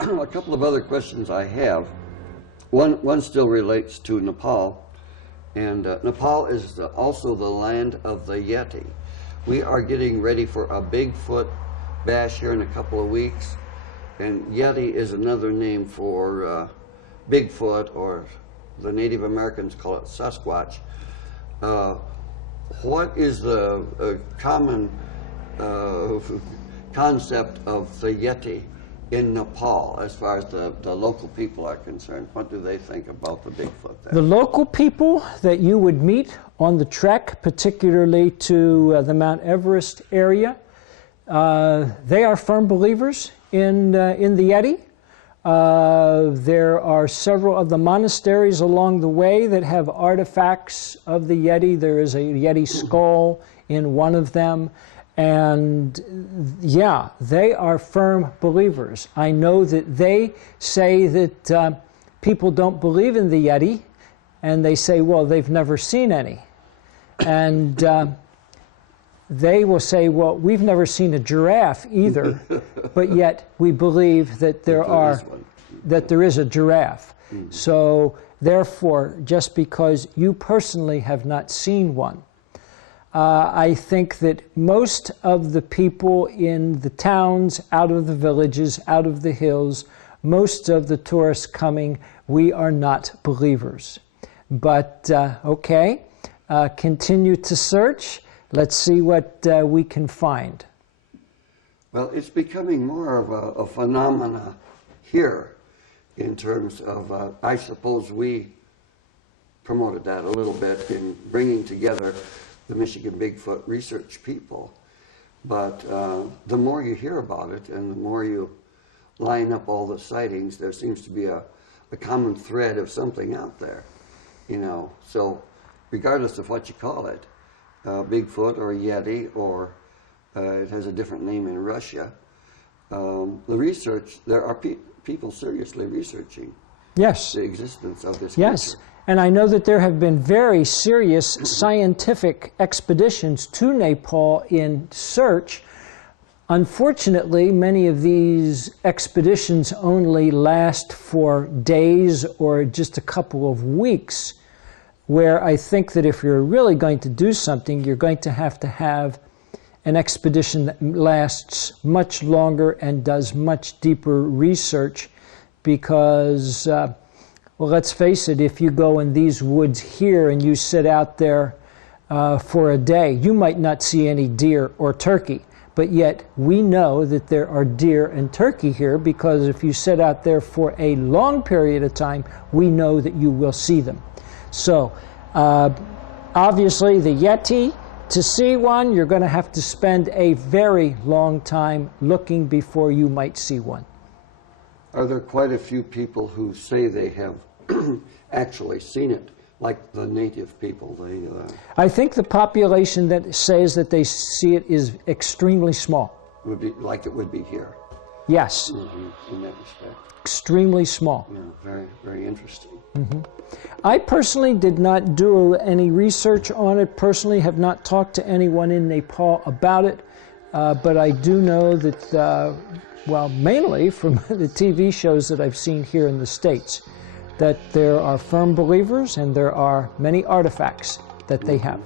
A couple of other questions I have. One still relates to Nepal, and Nepal is also the land of the Yeti. We are getting ready for a Bigfoot Bash here in a couple of weeks, and Yeti is another name for Bigfoot, or the Native Americans call it Sasquatch. What is the common concept of the Yeti in Nepal, as far as the local people are concerned? What do they think about the Bigfoot there? The local people that you would meet on the trek, particularly to the Mount Everest area, they are firm believers in the Yeti. There are several of the monasteries along the way that have artifacts of the Yeti. There is a Yeti skull in one of them. And yeah, they are firm believers. I know that they say that people don't believe in the Yeti, and they say, well, they've never seen any. And they will say, well, we've never seen a giraffe either, but yet we believe that there is a giraffe. Mm-hmm. So therefore, just because you personally have not seen one, I think that most of the people in the towns, out of the villages, out of the hills, most of the tourists coming, we are not believers. But okay, continue to search. Let's see what we can find. Well, it's becoming more of a phenomena here in terms of, I suppose we promoted that a little bit in bringing together the Michigan Bigfoot research people. But the more you hear about it and the more you line up all the sightings, there seems to be a common thread of something out there, you know. So regardless of what you call it, Bigfoot or Yeti, or it has a different name in Russia, the research, there are people seriously researching yes. the existence of this yes. creature. And I know that there have been very serious scientific expeditions to Nepal in search. Unfortunately, many of these expeditions only last for days or just a couple of weeks, where I think that if you're really going to do something, you're going to have an expedition that lasts much longer and does much deeper research, because well, let's face it, if you go in these woods here and you sit out there for a day, you might not see any deer or turkey. But yet we know that there are deer and turkey here, because if you sit out there for a long period of time, we know that you will see them. So obviously the Yeti, to see one, you're going to have to spend a very long time looking before you might see one. Are there quite a few people who say they have actually seen it, like the native people? I think the population that says that they see it is extremely small. Would be like it would be here. Yes. Mm-hmm. In that respect. Extremely small. Yeah, very, very interesting. Mm-hmm. I personally did not do any research on it. Personally, have not talked to anyone in Nepal about it, but I do know that, well, mainly from the TV shows that I've seen here in the States, that there are firm believers and there are many artifacts that they have.